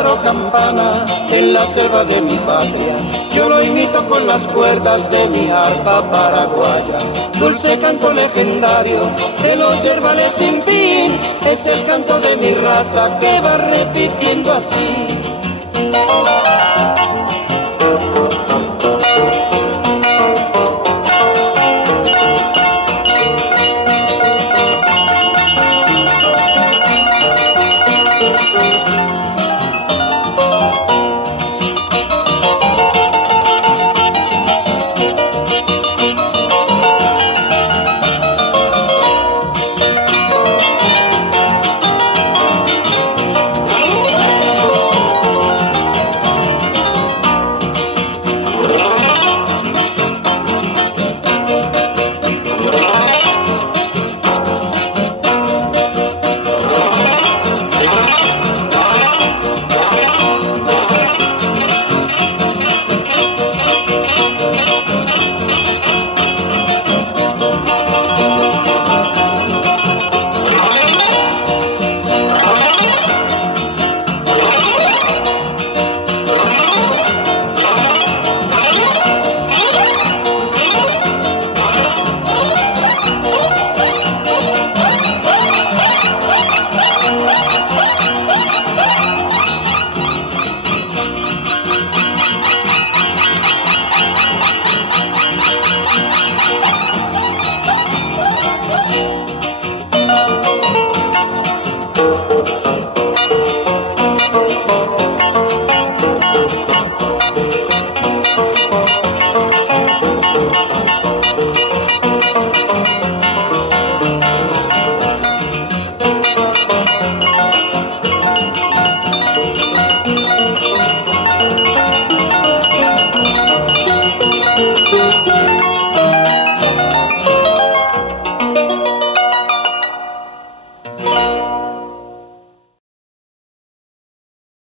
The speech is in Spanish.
pájaro campana en la selva de mi patria. Yo lo imito con las cuerdas de mi arpa paraguaya. Dulce canto legendario de los yerbales sin fin, es el canto de mi raza que va repitiendo así.